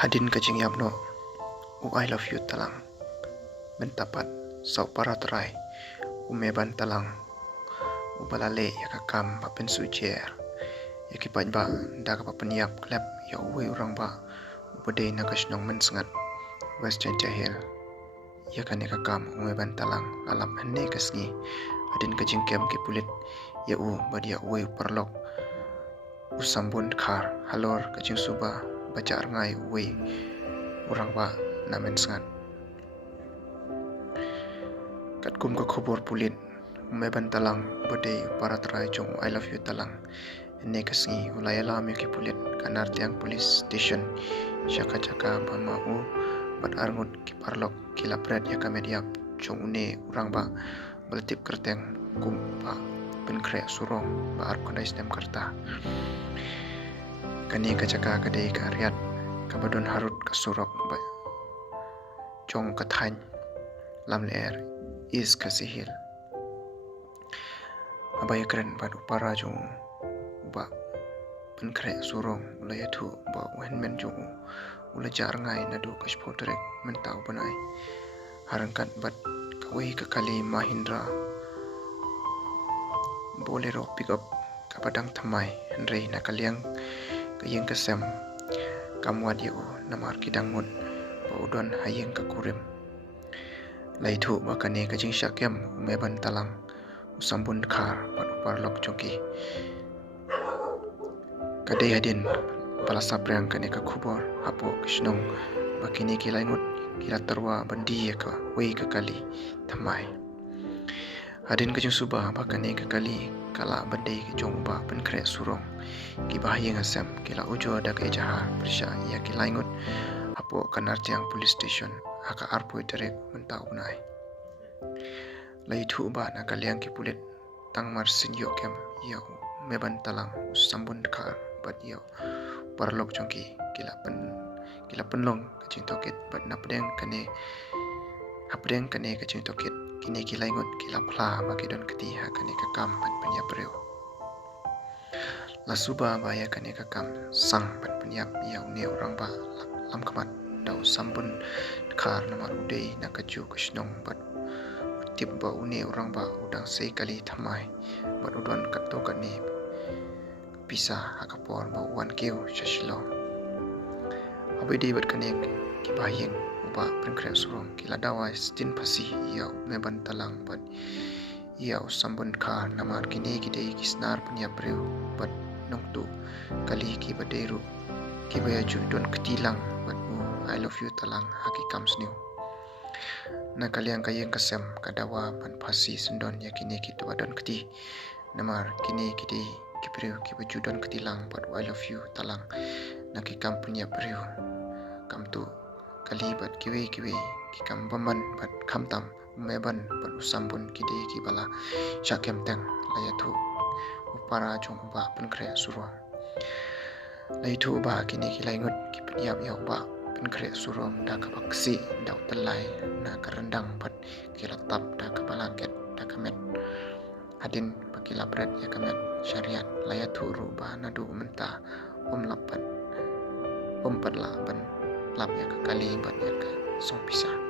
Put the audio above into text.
Hadin kajing yabno, I love you talang. Bentapat, sau para terai, umeban talang. Ubalale yakakam papen sujer. Yakipat ba, daga papen yap klep ya uwe urang ba. Ubade nakasnong mensengat. West Jahil. Yakan yakakam umeban talang alam hene kasngi. Hadin kajing kem ke pulit. Ya badia uwe uparlok. Usambun khar halor kajing suba baca arngai uwe urang ba namen sangat. Kat kum ka khobor pulit umeban talang bode para terai jong I love you talang. Ene kasngi ulai alam ki pulit kanar tiang police station syaka jaka bama u bat arngut ki parlok ki lapret ya kamediap jong une urang ba beletip kerteng kum ba penkre surong ba ar kondai stem kerta. Kani kacaka kadai ka riat kabadon harut kasurok ba jong kathany lam leer is kasihil abaya keren bad upara jong ba penkre surong ulaya thu ba wenmen jong ulajar ngai nadu kaspotrek mentau banai harangkat bat kawai kekali Mahindra Bolero pick up kapadang thamai henrei nakaliang kayeng kesem kamwad yau namar kidang mud baudon hayeng kakurim laitu bakane kajing syakem umeban talang usambun khar pat parlok joki kadai hadin palasa prang kane ka khubor hapo kisnong bakini kilaingut kila terwa bandi ka wei ka kali thamai hadin kajing subah bakane ka kali kala bandi ki jongba penkre surong ki bahayeng asam kila ujo ada ke jaha bersya ia kilaingut hapo kanar tiang police station haka arpoi terek mentau nai laitu ba na kaliang ki pulit tang mar sinyo kem yau meban talang sambun khar bat yau parlok jongki kila penlong kacing toket bat napdeng kane hapdeng kane kacing toket kini kilaingut kila pla bagi don keti ha kane kakam bat penyap reu la suba baya kane kakam sang bat penyap yau ne orang ba lam kamat dau sambun khar namar udei nakaju kusnong bat tip ba une orang ba udang sei kali thamai bat udon katto kane pisa hakapor ba wan keu shashilo abidi bat kane ki bahayeng uba penkre surong kila dawai stin phasi yau meban talang bat yau sambun khar namar kini kidei kisnar penyap reu bat nongtu kali ki baderu ki bayaju don ketilang bat I love you talang haki comes new na kaliang kayeng kasem kadawa ban phasi sendon yakini ki badon keti namar kini kidei kipriu ki baju don ketilang bat I love you talang naki kampanya priu kamtu kali bat kiwe ki kam baman bat kamtam meban bat usambun kidei ki bala syakem teng layatu upara jong ba penkre surwa laitu ba kini ki laingut ki penyap yau ba penkre surong da kabaksi dau telai na karendang bat ki latap da kabalaket da kamet hadin bagi labret ya kamet syariat layatu ruba nadu menta lapat padla ban lap ya kali bat ya ka song pisah